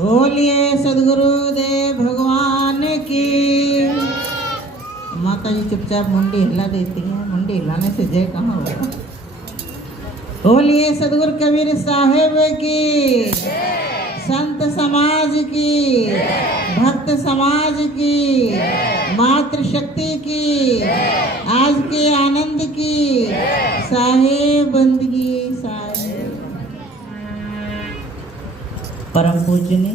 बोलिए सदगुरुदेव भगवान की। माता जी चुपचाप मुंडी हिला देती हैं, मुंडी हिलाने से जय कहाँ होगा। बोलिए सदगुरु कबीर साहेब की, संत समाज की, भक्त समाज की, मातृशक्ति की, आज के आनंद की, साहेब बंदगी साहेब। परम पूजनीय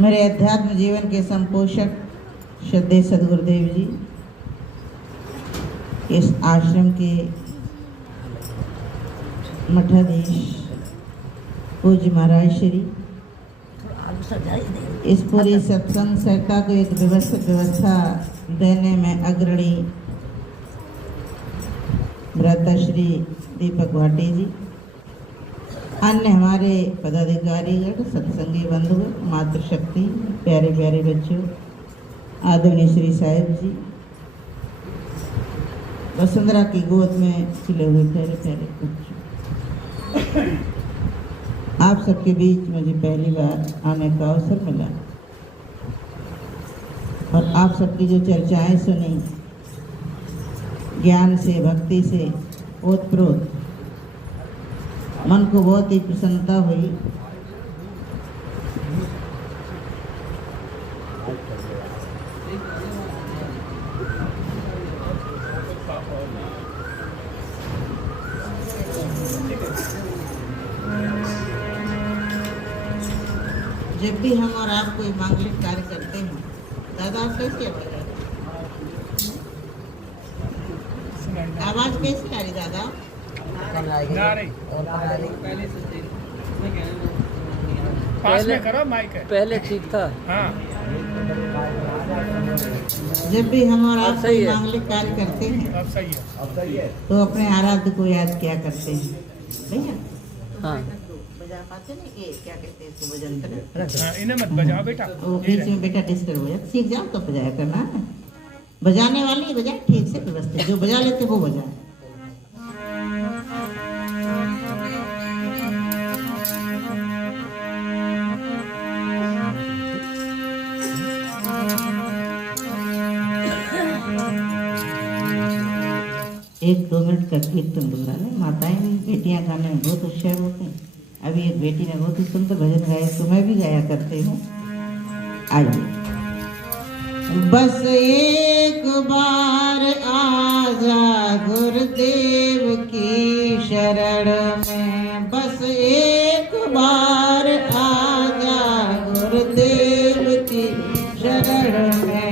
मेरे अध्यात्म जीवन के संपोषक श्रद्धेय सदगुरुदेव जी, इस आश्रम के मठाधीश पूज्य महाराज श्री, इस पूरी सत्संग संस्था को एक व्यवस्थित व्यवस्था देने में अग्रणी भ्राताश्री दीपक भाटी जी, अन्य हमारे पदाधिकारीगण, सत्संगी बंधुगण, मातृशक्ति, प्यारे प्यारे बच्चों, आदरणीय श्री साहेब जी, वसुंधरा की गोद में खिले हुए प्यारे प्यारे बच्चों, आप सबके बीच मुझे पहली बार आने का अवसर मिला और आप सबकी जो चर्चाएं सुनी, ज्ञान से, भक्ति से ओतप्रोत, मन को बहुत ही प्रसन्नता हुई। जब भी हम और आप कोई मांगलिक कार्य करते हैं, दादा आप कैसे आवाज कैसी आ रही दादा? पहले ठीक था। हाँ। जब भी हम और आप कोई मांगलिक कार्य करते हैं, अब सही है तो अपने आराध्य को याद किया करते हैं, भैया। हाँ। बजा पाते नहीं कि क्या कहते हैं इसको, बजंतर। इन्हें मत बजाओ बेटा, वो बीच में बेटा डिस्टर्ब हो जाता, सीख जाओ तो बजाया करना है। बजाने वाली बजाए ठीक से व्यवस्थित, जो बजा लेते वो बजाए। एक 2 मिनट का कीर्तन दोहरा लें। माताएं भी, बेटियां गाने में बहुत होशियार होती हैं। अभी एक बेटी ने बहुत ही सुंदर भजन गाया, तो मैं भी गाया करती हूँ। आइए। बस एक बार आजा गुरुदेव की शरण में, बस एक बार आजा गुरुदेव की शरण में।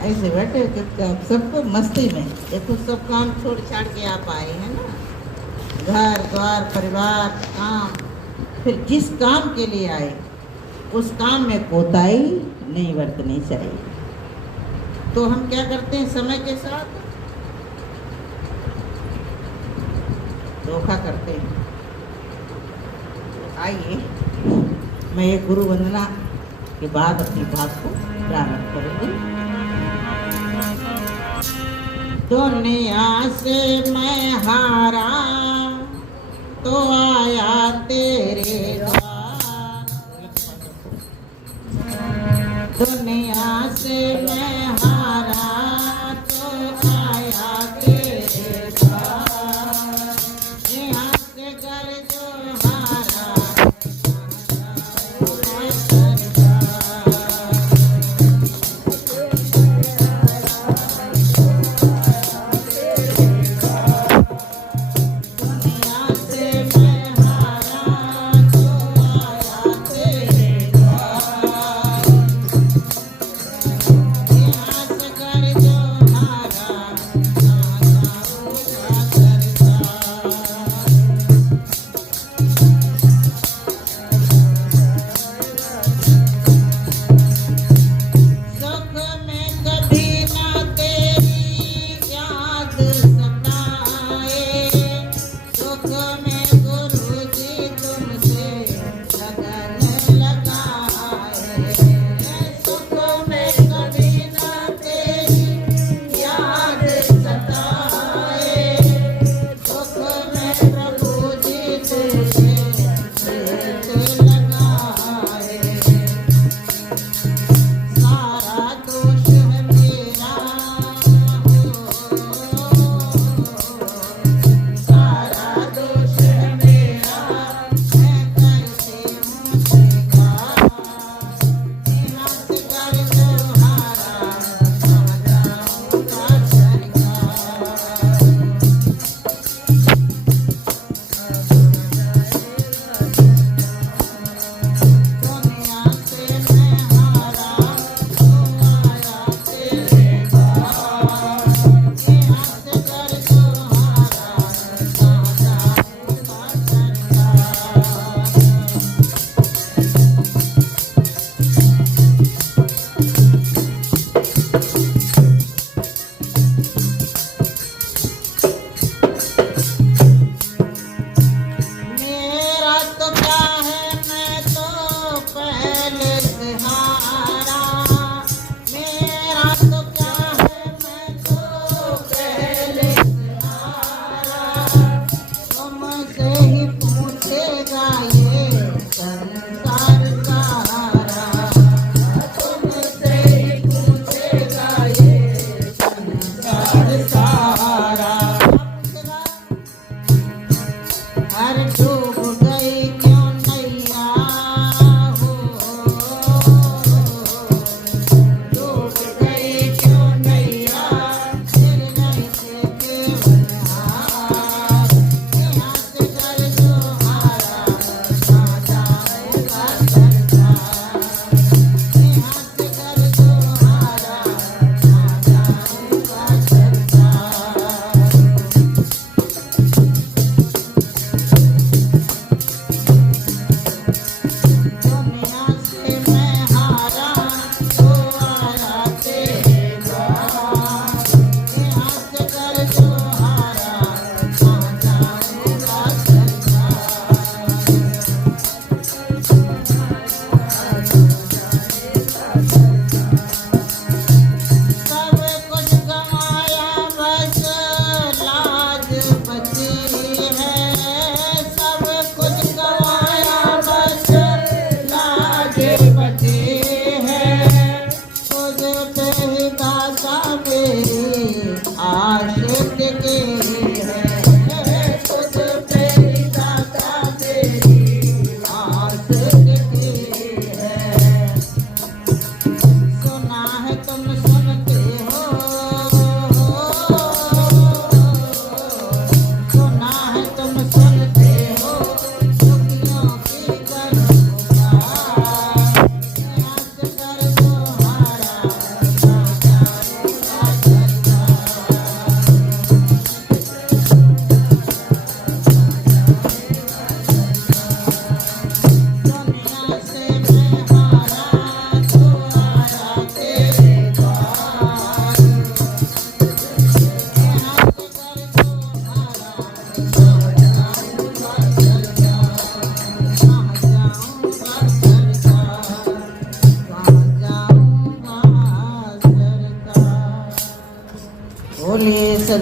ऐसे बैठे कि आप सबको मस्ती में देखो, सब काम छोड़ छाड़ के आप आए हैं ना, घर द्वार परिवार काम, फिर जिस काम के लिए आए उस काम में कोताही नहीं बरतनी चाहिए। तो हम क्या करते हैं समय के साथ धोखा करते हैं। आइए मैं एक गुरु वंदना के बाद अपनी बात को प्रारंभ करूंगी। दुनिया से मैं हारा तो आया तेरे द्वार, दुनिया से मैं हारा तो आया तेरे द्वार, यहाँ से कर जो हारा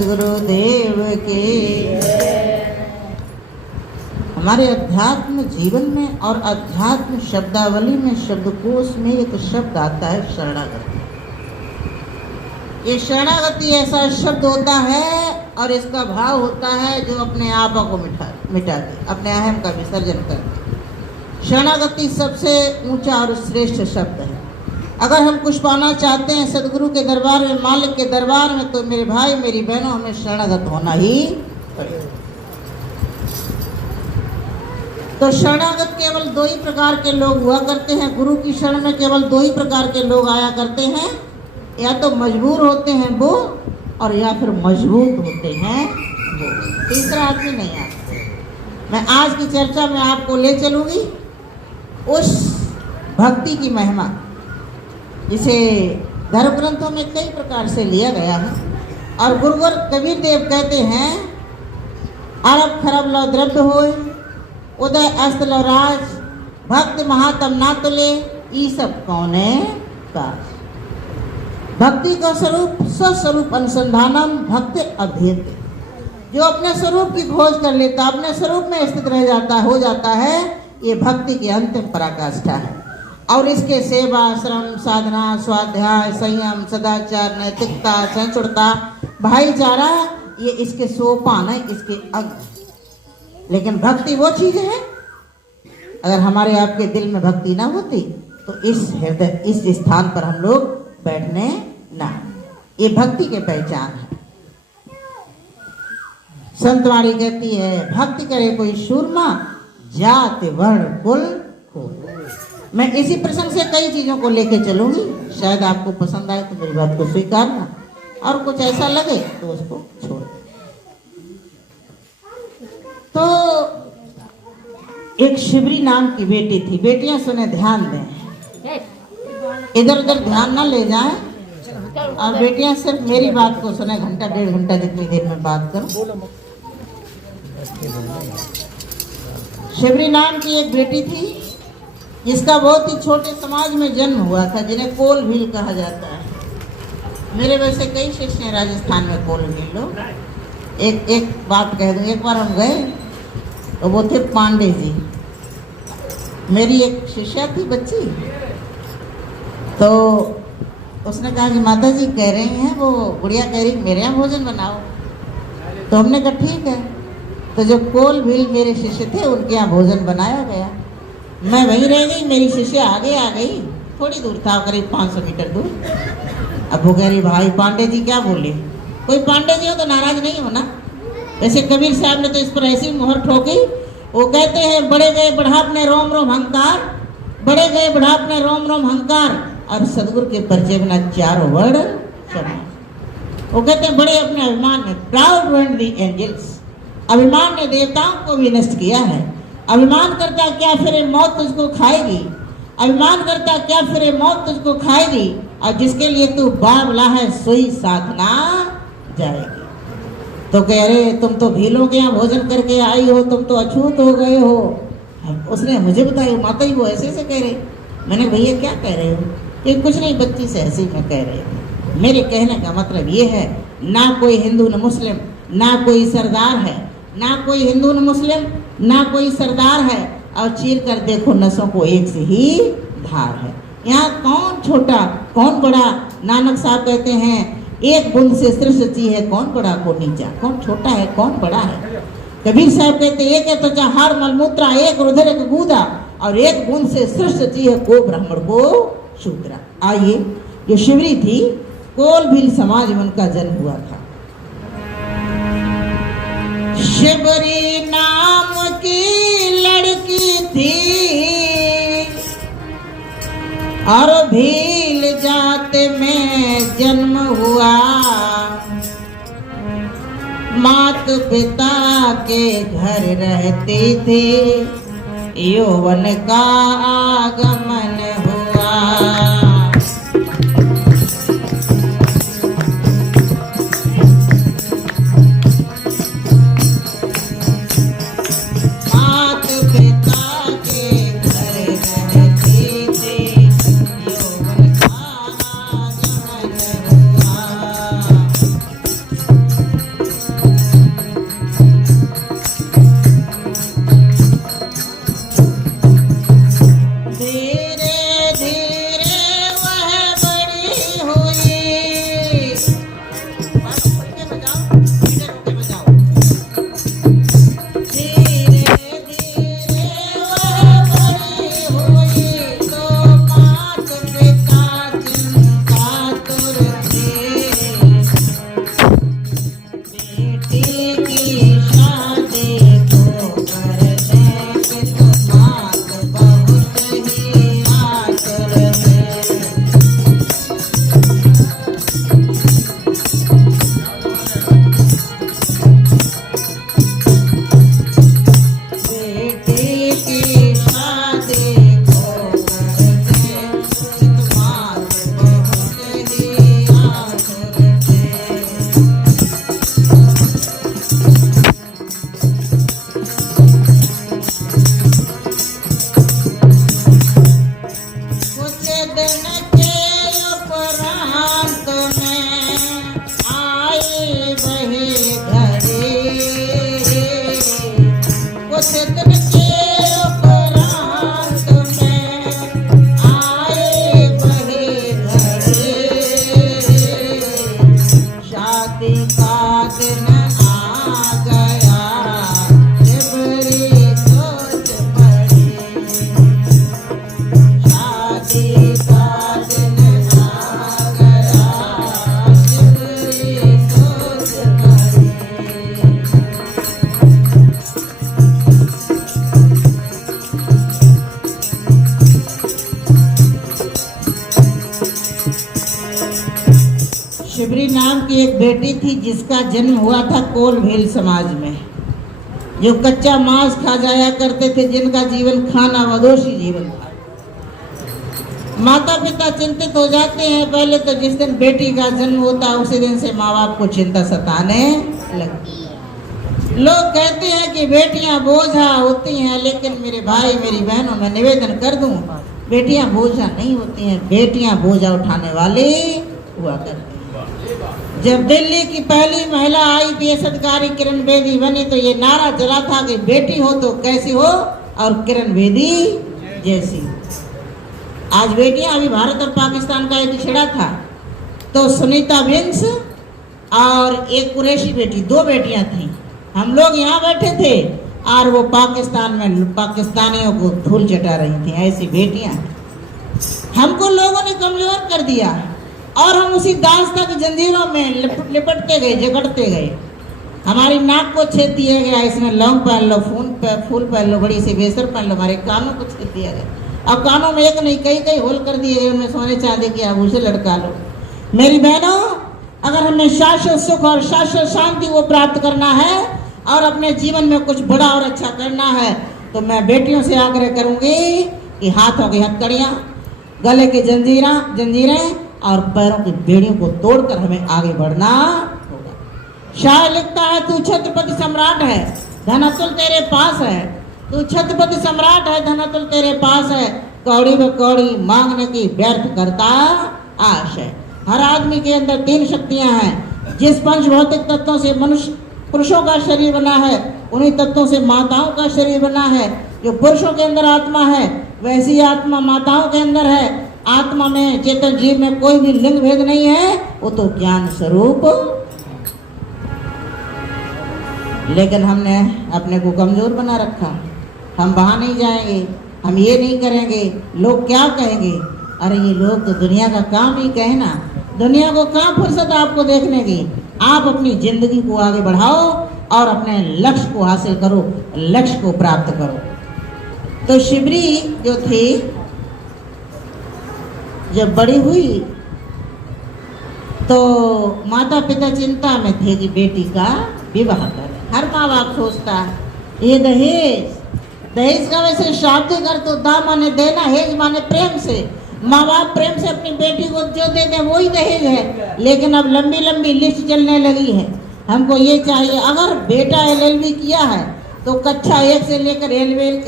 सद्गुरुदेव के। हमारे अध्यात्म जीवन में और अध्यात्म शब्दावली में, शब्दकोश में एक शब्द आता है शरणागति। ये शरणागति ऐसा शब्द होता है और इसका भाव होता है जो अपने आप को मिटा दे, अपने अहम का विसर्जन कर दे। शरणागति सबसे ऊंचा और श्रेष्ठ शब्द है। अगर हम कुछ पाना चाहते हैं सदगुरु के दरबार में, मालिक के दरबार में, तो मेरे भाई मेरी बहनों हमें शरणागत होना ही पड़ेगा। तो शरणागत केवल दो ही प्रकार के लोग हुआ करते हैं। गुरु की शरण में केवल दो ही प्रकार के लोग आया करते हैं, या तो मजबूर होते हैं वो, और या फिर मजबूत होते हैं वो। तीसरा आदमी नहीं आता। मैं आज की चर्चा में आपको ले चलूंगी उस भक्ति की महिमा जिसे धर्म ग्रंथों में कई प्रकार से लिया गया है। और गुरुवर कबीर देव कहते हैं, अरब खरब लो द्रव्य होए, उदय अस्त लो राज, भक्त महात्म ना तुले, ई सब कौने काज। भक्ति का स्वरूप स्वस्वरूप अनुसंधानम भक्ति अभेद। जो अपने स्वरूप की खोज कर लेता, अपने स्वरूप में स्थित रह जाता, हो जाता है, ये भक्ति की अंतिम पराकाष्ठा है। और इसके सेवा, श्रम, साधना, स्वाध्याय, संयम, सदाचार, नैतिकता, सहिष्णुता, भाईचारा, ये इसके सोपान है, इसके अंग। लेकिन भक्ति वो चीज है, अगर हमारे आपके दिल में भक्ति ना होती तो इस हृदय, इस स्थान पर हम लोग बैठने ना। ये भक्ति के पहचान है। संतवाणी कहती है, भक्ति करे कोई शूरमा, जात वर्ण कुल हो। मैं इसी प्रसंग से कई चीजों को लेके चलूंगी, शायद आपको पसंद आए तो मेरी बात को स्वीकारना, और कुछ ऐसा लगे तो उसको छोड़। तो एक शिवरी नाम की बेटी थी। बेटियां सुने, ध्यान दें, इधर उधर ध्यान ना ले जाएं, और बेटियां सिर्फ मेरी बात को सुने। घंटा डेढ़ घंटा जितनी देर में बात करूं। शिवरी नाम की एक बेटी थी जिसका बहुत ही छोटे समाज में जन्म हुआ था, जिन्हें कोल भील कहा जाता है। मेरे वैसे कई शिष्य हैं राजस्थान में कोल भील लोग। एक बात कह दूं, एक बार हम गए तो वो थे पांडे जी। मेरी एक शिष्या थी बच्ची, तो उसने कहा कि माता जी कह रही हैं, वो गुड़िया कह रही मेरे यहाँ भोजन बनाओ। तो हमने कहा ठीक है। तो जो कोल भील मेरे शिष्य थे उनके यहाँ भोजन बनाया गया। मैं वहीं रह गई, मेरी शिष्य आगे आ गई, थोड़ी दूर था, करीब 500 मीटर दूर। अब वो कह रही भाई पांडे जी क्या बोले। कोई पांडे जी हो तो नाराज नहीं होना। वैसे कबीर साहब ने तो इस पर ऐसी मोहर ठोकी, वो कहते हैं बड़े गए बढ़ाप ने रोम रोम हंकार, बड़े गए बढ़ाप ने रोम रोम हंकार, और सदगुरु के परिचय बिना चारों वर्ड क्षमा। वो कहते हैं बड़े अपने अभिमान में, प्राउड वेंट द एंजल्स, अभिमान ने देवताओं को भी नष्ट किया है। अभिमान करता क्या फिर मौत तुझको खाएगी, अभिमान करता क्या फिर मौत तुझको खाएगी, और जिसके लिए तू बावला है सोई साधना जाएगी। तो कह रहे तुम तो भीलों के यहाँ भोजन करके आई हो, तुम तो अछूत हो गए हो। उसने मुझे बताया माता जी वो ऐसे से कह रहे। मैंने भैया क्या कह रहे हो? ये कुछ नहीं, बच्ची से हंसी में कह रहे थे। मेरे कहने का मतलब ये है, ना कोई हिंदू न मुस्लिम, ना कोई सरदार है, ना कोई हिंदू न मुस्लिम, ना कोई सरदार है, और चीर कर देखो नसों को एक से ही धार है। यहाँ कौन छोटा कौन बड़ा, नानक साहब कहते हैं एक बूंद से सृष्टि है, कौन बड़ा कौन नीचा, कौन छोटा है कौन बड़ा है। कबीर साहब कहते एक है तो चाहार मलमूत्रा, एक रुधिर एक गूदा, और एक बूंद से सृष्टि है को ब्राह्मण को शूद्रा। आइए, ये शिवरी थी, कोल भील समाज में उनका जन्म हुआ था। शिवरी नाम की लड़की थी, और भील जात में जन्म हुआ। मात पिता के घर रहते थे, यौवन का आगमन हुआ। एक बेटी थी जिसका जन्म हुआ था कोलभील समाज में, जो कच्चा मांस खा जाया करते थे, जिनका जीवन खाना वदोशी जीवन था। माता पिता चिंतित हो जाते हैं। पहले तो जिस दिन बेटी का जन्म होता है उसी दिन से माँ बाप को चिंता सताने लगती है। लोग कहते हैं कि बेटियां बोझा होती हैं, लेकिन मेरे भाई मेरी बहनों, मैं निवेदन कर दूं, बेटियां बोझा नहीं होती हैं, बेटियां बोझा उठाने वाली हुआ करती हैं। जब दिल्ली की पहली महिला IPS अधिकारी किरण बेदी बनी तो ये नारा चला था कि बेटी हो तो कैसी हो और किरण बेदी जैसी। आज बेटियां, अभी भारत और पाकिस्तान का एक छिड़ा था तो सुनीता विंस और एक कुरैशी बेटी, 2 बेटियां थीं। हम लोग यहाँ बैठे थे और वो पाकिस्तान में पाकिस्तानियों को धूल चटा रही थी। ऐसी बेटियां हमको लोगों ने कमजोर कर दिया और हम उसी दास्तां की जंजीरों में लिपटते गए, जकड़ते गए। हमारी नाक को छेद दिया गया, इसमें लौंग पहन लो, फूल पहन लो, बड़ी सी बेसर पहन लो। हमारे कानों को छेद दिया गया और कानों में एक नहीं कई होल कर दिए गए, उनमें सोने चांदी के आभूषण लटका लो। मेरी बहनों, अगर हमें शाश्वत सुख और शाश्वत शांति को प्राप्त करना है और अपने जीवन में कुछ बड़ा और अच्छा करना है तो मैं बेटियों से आग्रह करूंगी कि हाथों की हथकड़ियाँ, गले की जंजीरें और पैरों की बेड़ियों को तोड़कर हमें आगे बढ़ना होगा। शायर लिखता है, तू छत्रपति सम्राट है, धनातुल तेरे पास है, तू छत्रपति सम्राट है, धनातुल तेरे पास है, कौड़ी व कौड़ी मांगने की व्यर्थ करता आश है। हर आदमी के अंदर 3 शक्तियां हैं। जिस पंच भौतिक तत्वों से मनुष्य पुरुषों का शरीर बना है, उन्हीं तत्वों से माताओं का शरीर बना है। जो पुरुषों के अंदर आत्मा है वैसी आत्मा माताओं के अंदर है। आत्मा में, चेतन जीव में कोई भी लिंग भेद नहीं है, वो तो ज्ञान स्वरूप। लेकिन हमने अपने को कमजोर बना रखा। हम वहाँ नहीं जाएंगे, हम ये नहीं करेंगे, लोग क्या कहेंगे। अरे ये लोग तो दुनिया का काम ही कहना, दुनिया को कहाँ फुर्सत आपको देखने की। आप अपनी जिंदगी को आगे बढ़ाओ और अपने लक्ष्य को हासिल करो, लक्ष्य को प्राप्त करो। तो शिबरी जो थी, जब बड़ी हुई तो माता पिता चिंता में थे कि बेटी का विवाह करें। हर माँ बाप सोचता है ये दहेज का वैसे शाब्दिक अर्थ तो दा माने देना, हेज माने प्रेम से। माँ बाप प्रेम से अपनी बेटी को जो दे दे वही दहेज है। लेकिन अब लंबी लंबी लिस्ट चलने लगी है। हमको ये चाहिए, अगर बेटा LLB किया है तो कक्षा 1 से लेकर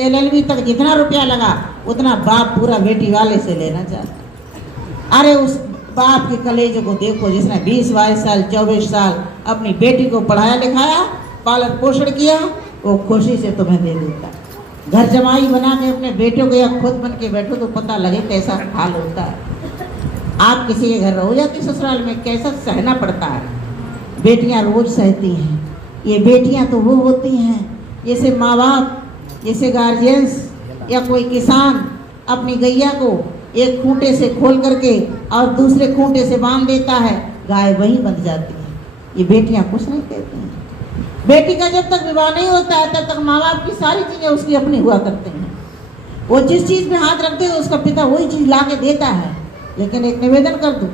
LLB तक जितना रुपया लगा उतना बाप पूरा बेटी वाले से लेना चाहता। अरे उस बाप के कलेजे को देखो जिसने 20-22 साल 24 साल अपनी बेटी को पढ़ाया लिखाया, पालन पोषण किया, वो खुशी से तुम्हें दे देता। घर जमाई बना के अपने बेटों को या खुद बन के बैठो तो पता लगे कैसा हाल होता है। आप किसी के घर रहो या कि ससुराल में, कैसा सहना पड़ता है। बेटियां रोज सहती हैं। ये बेटियां तो वो होती हैं जैसे माँ बाप, जैसे गार्जियंस या कोई किसान अपनी गैया को एक खूंटे से खोल करके और दूसरे खूंटे से बांध देता है, गाय वहीं बंध जाती है। ये बेटियां कुछ नहीं कहती हैं। बेटी का जब तक विवाह नहीं होता है तब तक माँ बाप की सारी चीजें उसकी अपनी हुआ करते हैं। वो जिस चीज में हाथ रखते हैं उसका पिता वही चीज ला के देता है। लेकिन एक निवेदन कर दूं,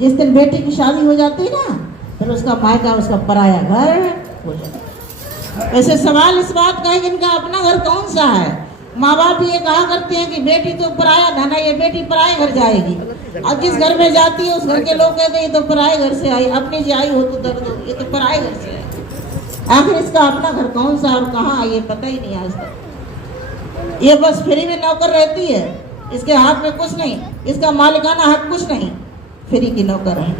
जिस दिन बेटी की शादी हो जाती है ना, फिर उसका मायका उसका पराया घर हो जाता है। वैसे सवाल इस बात का है कि इनका अपना घर कौन सा है। माँ बाप ये कहा करते हैं कि बेटी तो पराया धन है, ये बेटी पराए घर जाएगी। अब जिस घर में जाती है उस घर के लोग कहते हैं ये तो पराए घर से आई, अपनी से आई हो तो दर्द हो, ये तो पराए घर से आई। आखिर इसका अपना घर कौन सा और कहाँ ये पता ही नहीं आज तक। ये बस फ्री में नौकर रहती है, इसके हाथ में कुछ नहीं, इसका मालिकाना हक कुछ नहीं, फ्री की नौकर है।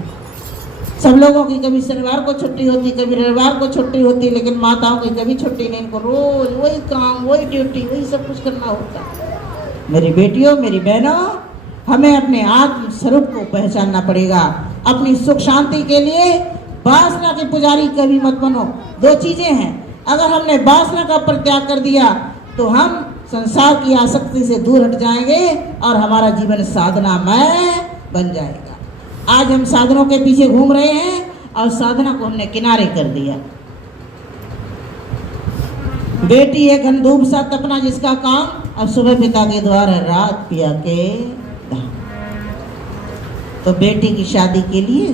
सब लोगों की कभी शनिवार को छुट्टी होती, कभी रविवार को छुट्टी होती, लेकिन माताओं की कभी छुट्टी नहीं। इनको रोज वही काम, वही ड्यूटी, वही सब कुछ करना होता है। मेरी बेटियों, मेरी बहनों, हमें अपने आत्म स्वरूप को पहचानना पड़ेगा। अपनी सुख शांति के लिए वासना के पुजारी कभी मत बनो। 2 चीजें हैं, अगर हमने वासना का परित्याग कर दिया तो हम संसार की आसक्ति से दूर हट जाएंगे और हमारा जीवन साधनामय बन जाएगा। आज हम साधनों के पीछे घूम रहे हैं और साधना को हमने किनारे कर दिया। बेटी एक अंधूप सा तपना जिसका काम अब सुबह पिता के द्वार है, रात पिया के धाम। तो बेटी की शादी के लिए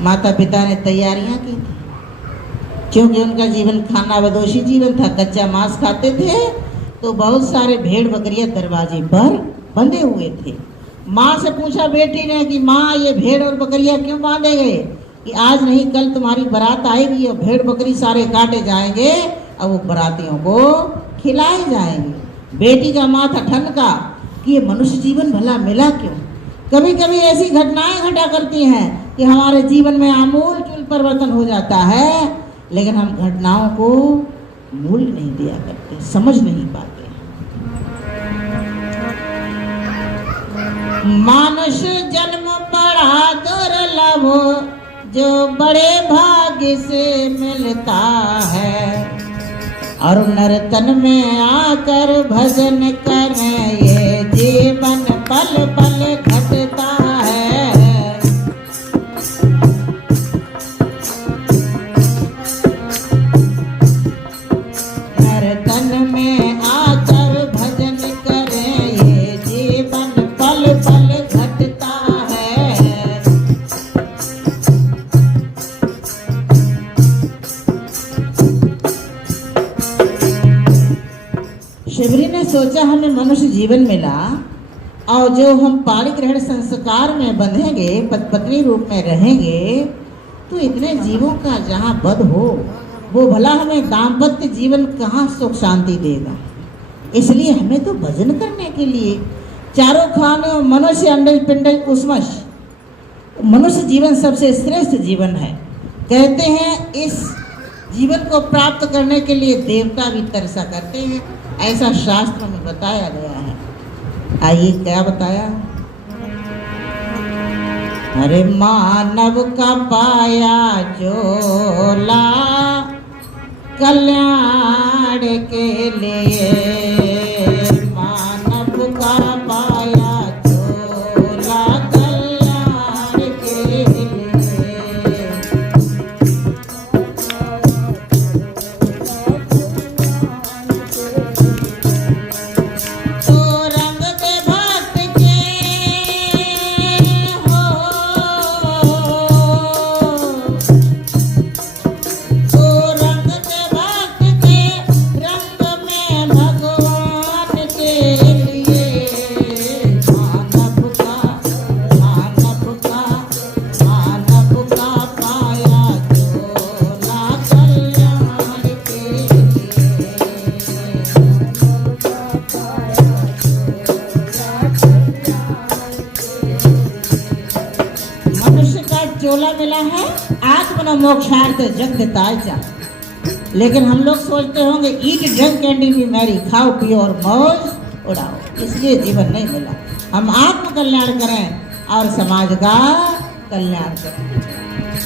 माता पिता ने तैयारियां की थी, क्योंकि उनका जीवन खाना बदोशी जीवन था, कच्चा मांस खाते थे। तो बहुत सारे भेड़ बकरियां दरवाजे पर बंधे हुए थे। माँ से पूछा बेटी ने कि माँ ये भेड़ और बकरियां क्यों बांधे गए? कि आज नहीं कल तुम्हारी बारात आएगी और भेड़ बकरी सारे काटे जाएंगे और वो बारातियों को खिलाए जाएंगे। बेटी का माथा ठनका कि ये मनुष्य जीवन भला मिला क्यों? कभी कभी ऐसी घटनाएं घटा करती हैं कि हमारे जीवन में आमूल चूल परिवर्तन हो जाता है, लेकिन हम घटनाओं को मूल्य नहीं दिया करते, समझ नहीं पाते। मनुष्य जन्म बड़ा दुर्लभ जो बड़े भाग्य से मिलता है, और नर्तन में आकर भजन करें ये जीवन पल पल घटता है। नर्तन में आकर भजन करें ये जीवन पल पल घटता है। शिवरी ने सोचा हमें मनुष्य जीवन मिला और जो हम पाणी ग्रहण संस्कार में बंधेंगे, पत्नी रूप में रहेंगे, तो इतने जीवों का जहाँ वध हो वो भला हमें दाम्पत्य जीवन कहाँ सुख शांति देगा। इसलिए हमें तो भजन करने के लिए चारों खाने मनुष्य अंडज पिंडज उष्मश, मनुष्य जीवन सबसे श्रेष्ठ जीवन है। कहते हैं इस जीवन को प्राप्त करने के लिए देवता भी तरसा करते हैं, ऐसा शास्त्र में बताया गया है। आइए क्या बताया? अरे मानव का पाया चोला कल्याण के लिए, मानव का पाया चोला कल्याण के लिए। तो रंग दे भक्त के हो, तो रंग दे भक्त के रंग में भगवान के लिए। मानव का पाया चोला कल्याण के लिए। मनुष्य का चोला मिला है आत्मन मोक्षार्थ जग देताय जा। लेकिन हम लोग सोचते होंगे ईट ड्रंक कैंडी भी मैरी, खाओ पियो और मौज उड़ाओ, इसलिए जीवन नहीं मिला। हम आत्म कल्याण करें और समाज का कल्याण करें,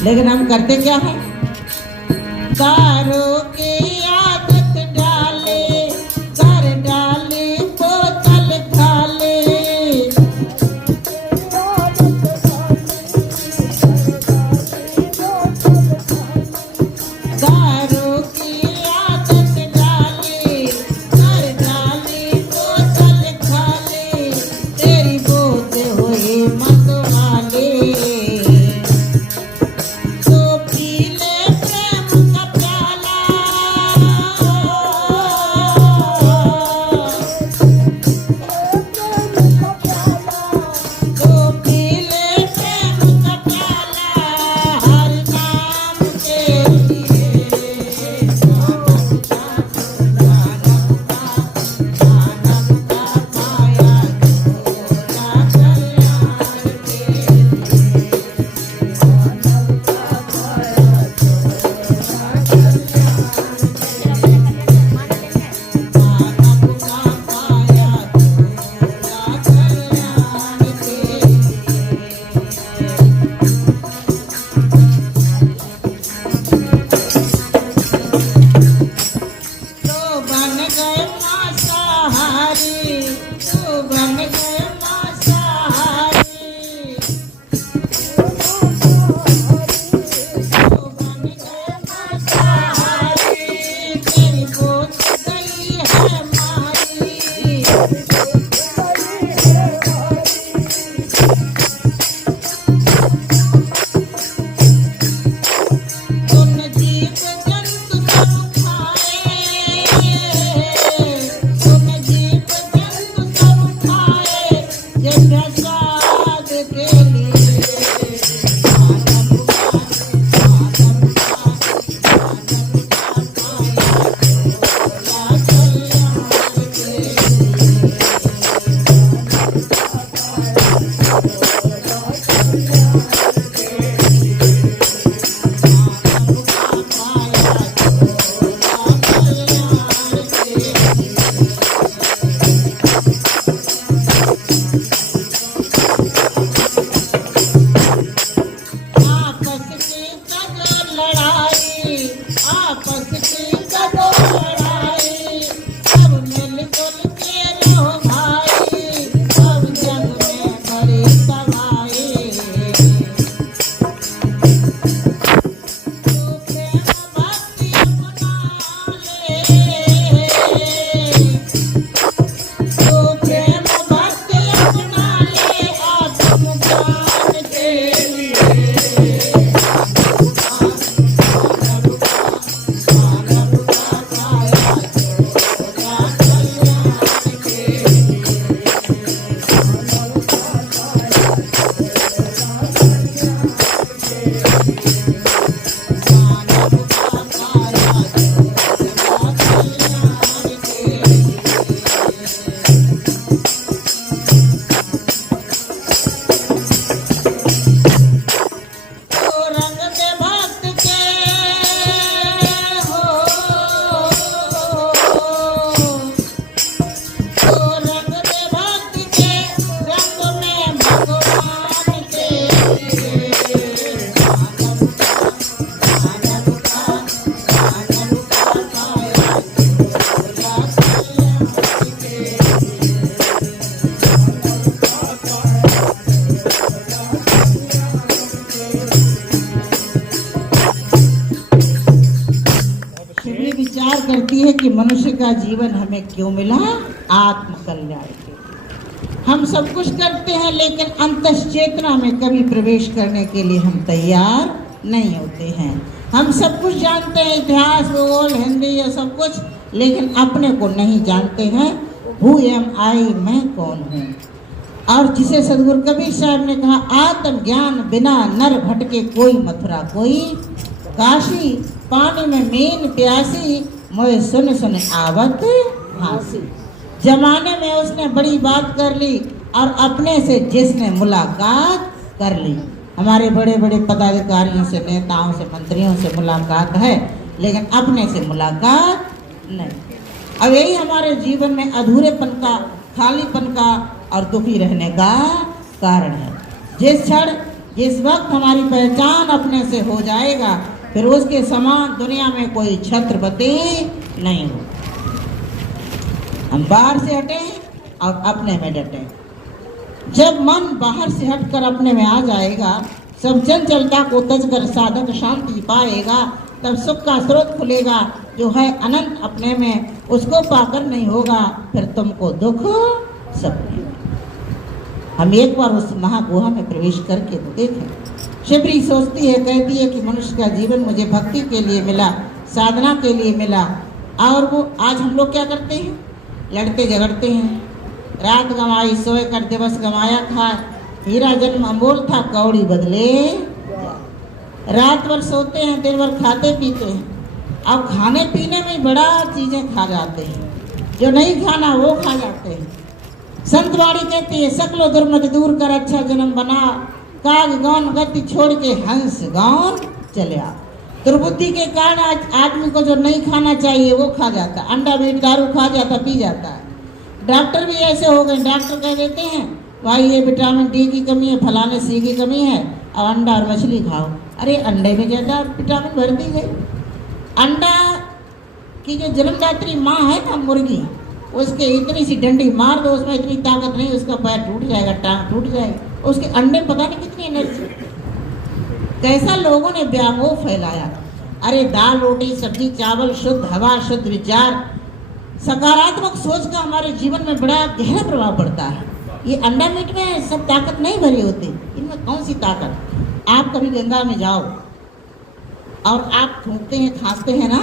लेकिन हम करते क्या है? दारू की आदत डाले, कर डाले बोतल खाले। दारू की आदत डाले, कर डाले बोतल खाले, तेरी बोत हुई मत वाले। तो पी ले प्रेम का प्याला, आपस की करो लड़ाई, सब मिलजुल के रहो भाई, सब जग में बड़ी तबाही। तू प्रेम भक्ति अपना ले, तू प्रेम भक्ति अपना ले, आत्मज्ञान के लिए। रंग दे भक्त के हो, तो रंग दे भक्त के, रंग में भगवान के। शिवली विचार करती है कि मनुष्य का जीवन हमें क्यों मिला? आत्म कल्याण के। हम सब कुछ करते हैं लेकिन अंतश्चेतना में कभी प्रवेश करने के लिए हम तैयार नहीं होते हैं। हम सब कुछ जानते हैं, इतिहास, भूगोल, हिंदी, ये सब कुछ, लेकिन अपने को नहीं जानते हैं। हु एम आई, मैं कौन हूँ? और जिसे सदगुरु कबीर साहब ने कहा, आत्म ज्ञान बिना नर भटके कोई मथुरा कोई काशी, पानी में मीन प्यासी, मोए सुन सुन आवत हासी। जमाने में उसने बड़ी बात कर ली और अपने से जिसने मुलाकात कर ली। हमारे बड़े बड़े पदाधिकारियों से, नेताओं से, मंत्रियों से मुलाकात है, लेकिन अपने से मुलाकात नहीं। अब यही हमारे जीवन में अधूरेपन का, खालीपन का और दुखी रहने का कारण है। जिस क्षण, जिस वक्त हमारी पहचान अपने से हो जाएगा, फिर उसके समान दुनिया में कोई छत्रपति नहीं हो। हम बाहर से हटें और अपने में डटें। जब मन बाहर से हटकर अपने में आ जाएगा, सब चंचलता को तज कर साधक शांति पाएगा, तब सुख का स्रोत खुलेगा। जो है अनंत अपने में, उसको पाकर नहीं होगा फिर तुमको दुख सपने में। हम एक बार उस महागुहा में प्रवेश करके तो देखें। शिवरी सोचती है, कहती है कि मनुष्य का जीवन मुझे भक्ति के लिए मिला, साधना के लिए मिला। और वो आज हम लोग क्या करते हैं? लड़ते झगड़ते हैं। रात गंवाई सोए कर दिवस गंवाया था, हीरा जन्म अमोल था कौड़ी बदले। रात भर सोते हैं, दिन भर खाते पीते हैं। अब खाने पीने में बड़ा चीज़ें खा जाते हैं, जो नहीं खाना वो खा जाते हैं। संतवाणी कहती है, सकलो दुर्मति दूर कर अच्छा जन्म बना, काग गौन गति छोड़ के हंस गौन चले आ। दुर्बुद्धि के कारण आज आदमी को जो नहीं खाना चाहिए वो खा जाता, अंडा मीट दारू खा जाता, पी जाता है। डॉक्टर भी ऐसे हो गए, डॉक्टर कह देते हैं भाई ये विटामिन डी की कमी है, फलाने सी की कमी है, और अंडा और मछली खाओ। अरे अंडे में ज़्यादा विटामिन भर दी गई। अंडा की जो जन्मदात्री माँ है ना, मुर्गी, उसके इतनी सी डंडी मार दो, उसमें इतनी ताकत नहीं, उसका पैर टूट जाएगा, टांग टूट जाएगी। उसके अंडे में पता नहीं कितनी एनर्जी। कैसा लोगों ने व्यामोह फैलाया। अरे दाल रोटी सब्जी चावल, शुद्ध हवा, शुद्ध विचार, सकारात्मक सोच का हमारे जीवन में बड़ा गहरा प्रभाव पड़ता है। ये अंडा मीट में सब ताकत नहीं भरी होती, इनमें कौन सी ताकत। आप कभी गंगा में जाओ और आप थूकते हैं, खांसते हैं ना,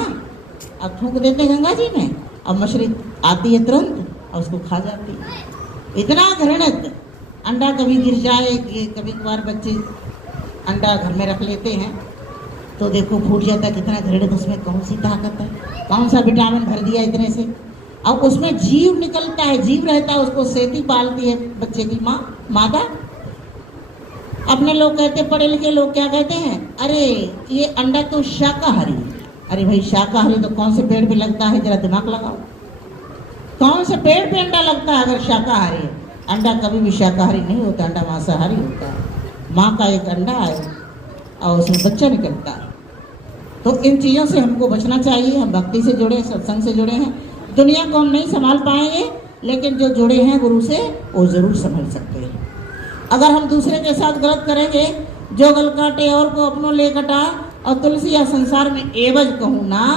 आप थूक देते हैं गंगा जी में, और मछली आती है तुरंत और उसको खा जाती है। इतना घृणित। अंडा कभी गिर जाए, कभी कभार बच्चे अंडा घर में रख लेते हैं तो देखो फूट जाता है, कितना घृणित। उसमें कौन सी ताकत है, कौन सा विटामिन भर दिया इतने से। अब उसमें जीव निकलता है, जीव रहता है, उसको सेती पालती है बच्चे की माँ, माता। अपने लोग कहते, पढ़े लिखे लोग क्या कहते हैं, अरे ये अंडा तो शाकाहारी है। अरे भाई शाकाहारी तो कौन से पेड़ पे लगता है, जरा दिमाग लगाओ। कौन से पेड़ पे अंडा लगता है अगर शाकाहारी है? अंडा कभी भी शाकाहारी नहीं होता, अंडा मांसाहारी होता है। माँ का एक अंडा है और उसमें बच्चा निकलता है। तो इन चीज़ों से हमको बचना चाहिए। हम भक्ति से जुड़े, सत्संग से जुड़े हैं। दुनिया को हम नहीं संभाल पाएंगे, लेकिन जो जुड़े हैं गुरु से वो ज़रूर संभल सकते हैं। अगर हम दूसरे के साथ गलत करेंगे, जो गल काटे और को अपनों ले कटा, और तुलसी या संसार में एवज कहूँ ना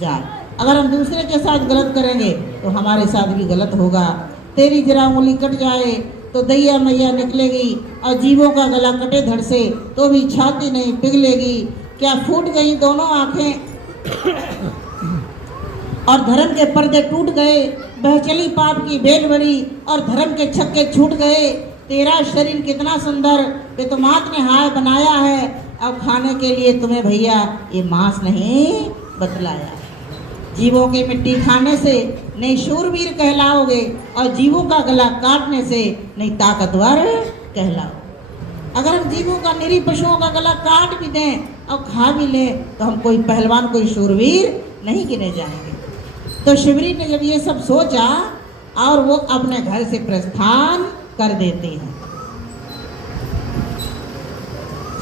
जाए। अगर हम दूसरे के साथ गलत करेंगे तो हमारे साथ भी गलत होगा। तेरी जरा उंगली कट जाए तो दैया मैया निकलेगी, और जीवों का गला कटे धड़ से तो भी छाती नहीं पिघलेगी। क्या फूट गई दोनों आंखें और धर्म के पर्दे टूट गए, बह चली पाप की बेल बड़ी और धर्म के छक्के छूट गए। तेरा शरीर कितना सुंदर बेतुमात ने हाय बनाया है, अब खाने के लिए तुम्हें भैया ये मांस नहीं बतलाया। जीवों की मिट्टी खाने से नहीं शूरवीर कहलाओगे, और जीवों का गला काटने से नहीं ताकतवर कहलाओ। अगर हम जीवों का, निरीह पशुओं का गला काट भी दें और खा भी लें तो हम कोई पहलवान, कोई शूरवीर नहीं गिने जाएंगे। तो शिवरी ने जब ये सब सोचा और वो अपने घर से प्रस्थान कर देती हैं।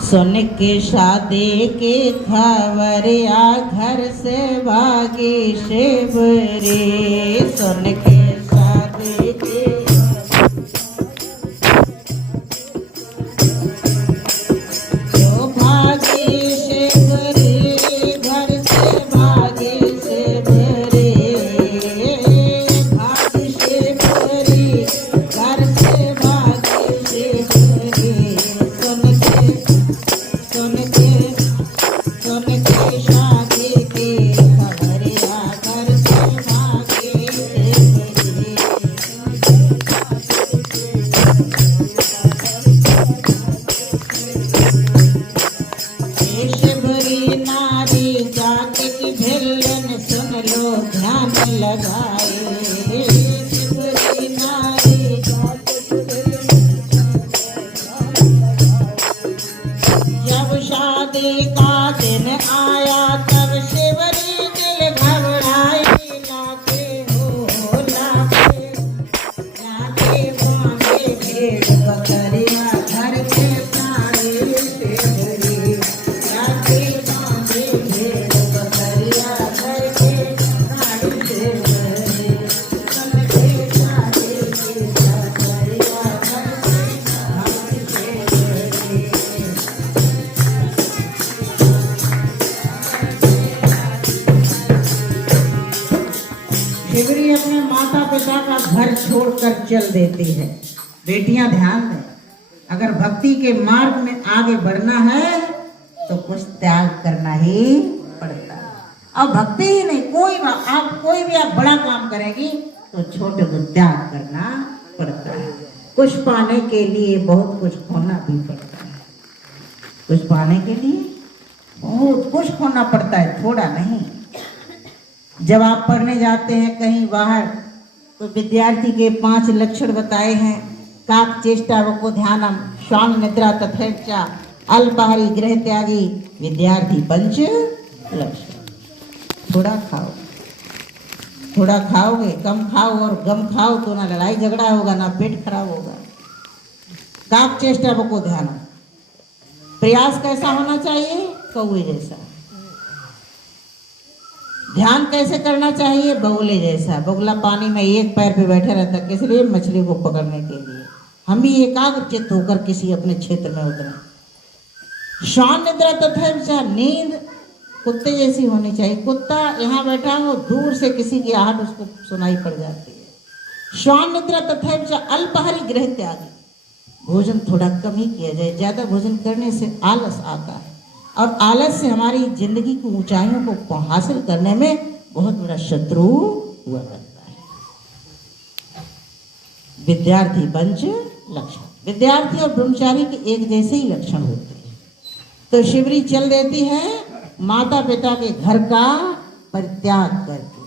सुन के शादी के खबर आ घर से भागी शिवरी, सुन के शादी के जो भागी शिवरी, घर से भागी शिवरी, भागी शिवरी, घर से भागी शिवरी। सुन के शादी की खबर आ घर से भागी शिवरी। शिवरी नारी जाति की भिलन सुन लो ध्यान लगाए। शिवरी नारी जाति की जब शादी का दिन आया तब शिवरी दिल घबराई। लाके हो लाके, लाके बांधे भेड़ बकरिया घर के सारे शिवरी। लाके बांधे भेड़ बकरिया घर के सारे शिवरी। सुन के शादी की बकरिया घर के सारे शिवरी। शिवरी अपने माता पिता का घर छोड़कर चल देती है। बेटियां ध्यान दें, अगर भक्ति के मार्ग में आगे बढ़ना है तो कुछ त्याग करना ही पड़ता है। और भक्ति ही नहीं, कोई भी आप बड़ा काम करेंगी तो छोटे को त्याग करना पड़ता है। कुछ पाने के लिए बहुत कुछ खोना भी पड़ता है। कुछ पाने के लिए बहुत कुछ खोना पड़ता है, थोड़ा नहीं। जब आप पढ़ने जाते हैं कहीं बाहर तो विद्यार्थी के 5 लक्षण बताए हैं। काक चेष्टा वको ध्यानम, श्वान निद्रा तथैचा, अल्पाहारी गृह त्यागी, विद्यार्थी पंच लक्षण। थोड़ा खाओ, थोड़ा खाओगे, कम खाओ और गम खाओ तो ना लड़ाई झगड़ा होगा ना पेट खराब होगा। काक चेष्टा वको ध्यानम, प्रयास कैसा होना चाहिए? कौवे जैसा। ध्यान कैसे करना चाहिए? बगुले जैसा। बगुला पानी में एक पैर पे बैठा रहता, किस लिए? मछली को पकड़ने के लिए। हम भी एकाग्रचित्त होकर किसी अपने क्षेत्र में उतरे। श्वान निद्रा तथा नींद कुत्ते जैसी होनी चाहिए। कुत्ता यहाँ बैठा हो, दूर से किसी की आहट उसको सुनाई पड़ जाती है। श्वान निद्रा तथा अल्पाहारी गृह त्यागी, भोजन थोड़ा कम ही किया जाए। ज़्यादा भोजन करने से आलस आता है, और आलस से हमारी जिंदगी की ऊंचाइयों को हासिल करने में बहुत बड़ा शत्रु हुआ करता है। विद्यार्थी पंच लक्षण, विद्यार्थी और ब्रह्मचारी के एक जैसे ही लक्षण होते हैं। तो शिवरी चल देती है माता पिता के घर का परित्याग करके।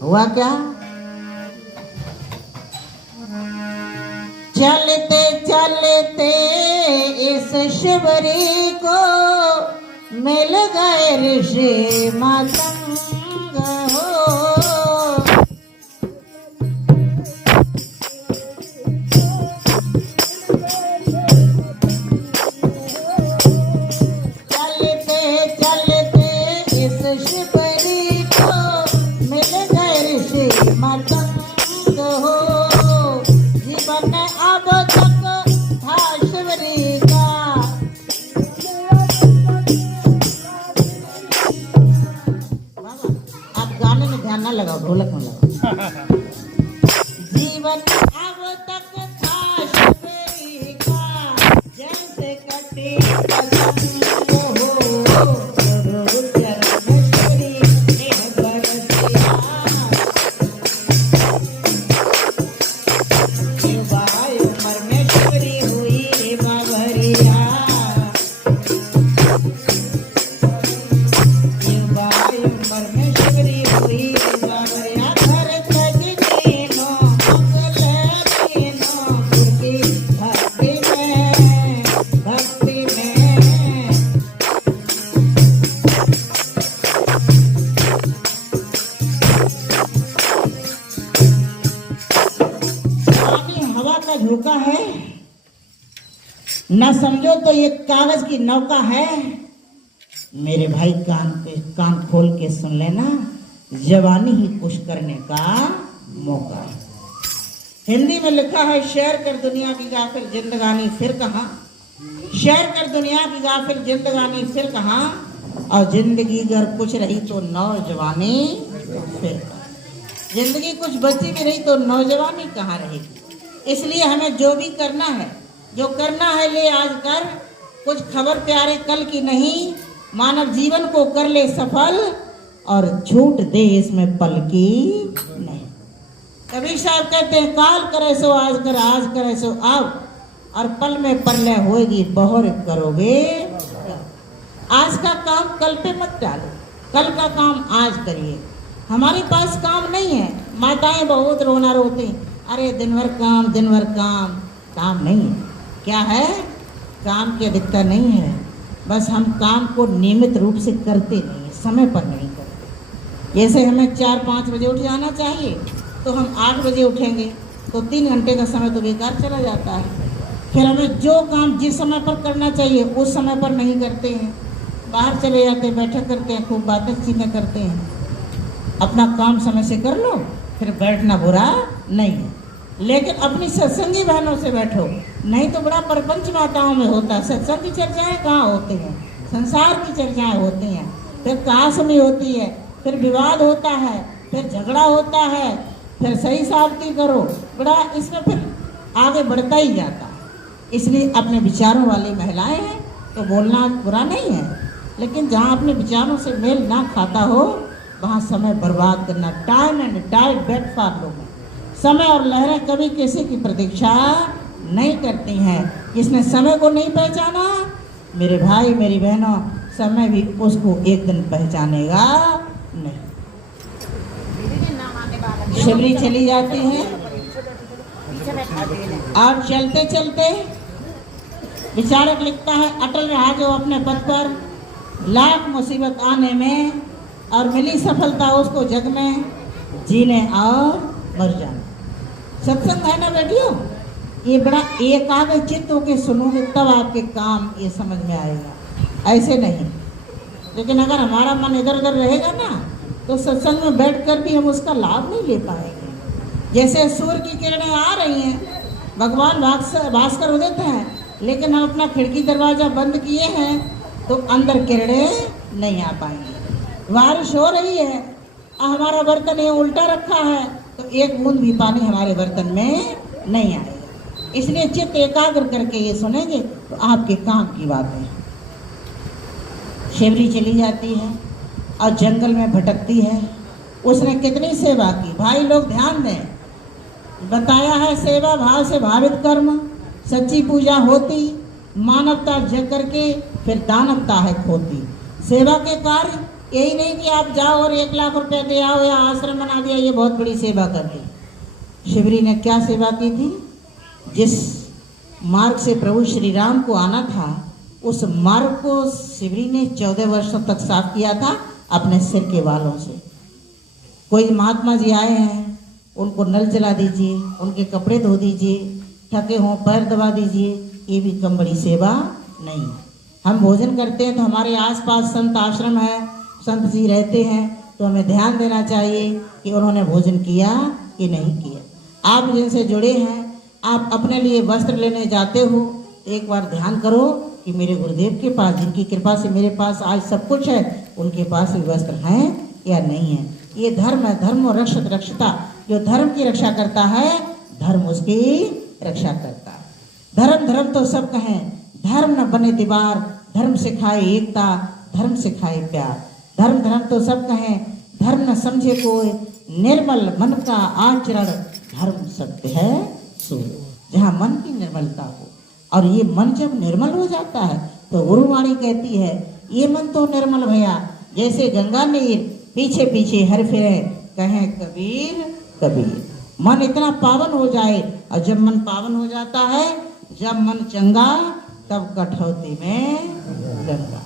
हुआ क्या? चलते चलते इस शिवरी को मिल गए ऋषि मातंग हो। चलते चलते शिवरी को मिल गए ऋषि मर्दंग हो, जीवन अब तक था शिवरी का। आप गाने में ध्यान ना लगाओ, ढोलक में लगाओ। जीवन अब तक था शिवरी का, जैसे कटे पतंग हो, चरणेश्वरी ने बरसिया। युवाय परमेश्वरी हुई रे बाबरिया, युवाय परमेश्वरी हुई रे बाबरिया। घर सज तीनों मंगल तीनों की भक्ति में, भक्ति में। पानी हवा का झोंका है, न समझो तो ये कागज की नौका है। मेरे भाई कान खोल के सुन लेना, जवानी ही कुछ करने का मौका है। हिंदी में लिखा है, शेयर कर दुनिया की गाफिल जिंदगानी फिर कहाँ, शेयर कर दुनिया की गाफिल जिंदगानी फिर कहाँ, और जिंदगी अगर कुछ रही तो नौजवानी फिर कहाँ। जिंदगी कुछ बची भी रही तो नौजवानी कहाँ रहेगी। इसलिए हमें जो भी करना है, जो करना है ले आज कर, कुछ खबर प्यारे कल की नहीं। मानव जीवन को कर ले सफल, और छूट दे इसमें पल की नहीं। कबीर साहब कहते हैं, काल करे सो आज कर, आज करे सो अब, और पल में परलय होएगी बहुर करोगे। आज का काम कल पे मत डालो, कल का काम आज करिए। हमारे पास काम नहीं है, माताएं बहुत रोना रोती, अरे दिन भर काम, दिन भर काम। काम नहीं है, क्या है? काम की अधिकता नहीं है, बस हम काम को नियमित रूप से करते नहीं, समय पर नहीं करते। जैसे हमें 4-5 बजे उठ जाना चाहिए, तो हम 8 बजे उठेंगे, तो 3 घंटे का समय तो बेकार चला जाता है। फिर हमें जो काम जिस समय पर करना चाहिए उस समय पर नहीं करते हैं, बाहर चले जाते हैं, बैठक करते हैं, खूब बातें चीतें करते हैं। अपना काम समय से कर लो, फिर बैठना बुरा नहीं है, लेकिन अपनी सत्संगी बहनों से बैठो, नहीं तो बड़ा प्रपंच माताओं में होता है। सत्संग की चर्चाएं कहाँ होती हैं, संसार की चर्चाएं होती हैं, फिर कासमी होती है, फिर विवाद होता है, फिर झगड़ा होता है, फिर सही साबिती करो, बड़ा इसमें फिर आगे बढ़ता ही जाता है। इसलिए अपने विचारों वाली महिलाएं हैं तो बोलना बुरा नहीं है, लेकिन जहाँ अपने विचारों से मेल ना खाता हो वहाँ समय बर्बाद करना। Time and tide bad for लोगों, समय और लहरें कभी किसी की प्रतीक्षा नहीं करती हैं। जिसने समय को नहीं पहचाना, मेरे भाई मेरी बहनों, समय भी उसको एक दिन पहचानेगा नहीं। शिवरी चली जाती है, और चलते चलते विचारक लिखता है, अटल रहा जो अपने पद पर, लाख मुसीबत आने में, और मिली सफलता उसको जग में, जीने और मर जाना। सत्संग है ना बेटियों, ये बड़ा एकाग्र चित्त होके सुनोगे तब आपके काम ये समझ में आएगा, ऐसे नहीं। लेकिन अगर हमारा मन इधर उधर रहेगा ना, तो सत्संग में बैठकर भी हम उसका लाभ नहीं ले पाएंगे। जैसे सूर्य की किरणें आ रही हैं, भगवान भास्कर उदित हैं, लेकिन हम अपना खिड़की दरवाजा बंद किए हैं तो अंदर किरणें नहीं आ पाएंगी। बारिश हो रही है, हमारा बर्तन ये उल्टा रखा है, तो एक बूंद भी पानी हमारे बर्तन में नहीं आएगा। इसलिए चित्त एकाग्र करके ये सुनेंगे तो आपके काम की बात है। शिवरी चली जाती है और जंगल में भटकती है। उसने कितनी सेवा की, भाई लोग ध्यान दें। बताया है, सेवा भाव से भावित कर्म, सच्ची पूजा होती, मानवता जग करके फिर दानवता है खोती। सेवा के कार्य यही नहीं कि आप जाओ और 1 लाख रुपए दे आओ या आश्रम बना दिया, ये बहुत बड़ी सेवा कर ली। शिवरी ने क्या सेवा की थी? जिस मार्ग से प्रभु श्री राम को आना था, उस मार्ग को शिवरी ने 14 वर्षों तक साफ किया था अपने सिर के बालों से। कोई महात्मा जी आए हैं, उनको नल जला दीजिए, उनके कपड़े धो दीजिए, थके हों पैर दबा दीजिए, ये भी कम बड़ी सेवा नहीं। हम भोजन करते हैं तो हमारे आसपास संत आश्रम है, संत जी रहते हैं तो हमें ध्यान देना चाहिए कि उन्होंने भोजन किया कि नहीं किया। आप जिनसे जुड़े हैं, आप अपने लिए वस्त्र लेने जाते हो तो एक बार ध्यान करो कि मेरे गुरुदेव के पास, जिनकी कृपा से मेरे पास आज सब कुछ है, उनके पास भी वस्त्र हैं या नहीं है। ये धर्म है, धर्म और रक्षता। जो धर्म की रक्षा करता है, धर्म उसकी रक्षा करता है। धर्म धर्म तो सब कहें, धर्म न बने दीवार, धर्म सिखाए एकता, धर्म सिखाए प्यार। धर्म धर्म तो सब कहें, धर्म न समझे कोई, निर्मल मन का आचरण, धर्म सत्य है सो। जहाँ मन की निर्मलता हो, और ये मन जब निर्मल हो जाता है तो गुरुवाणी कहती है ये मन तो निर्मल भया जैसे गंगा नीर, पीछे पीछे हर फिरे, कहें कबीर कबीर। मन इतना पावन हो जाए, और जब मन पावन हो जाता है, जब मन चंगा, तब कठौती में गंगा।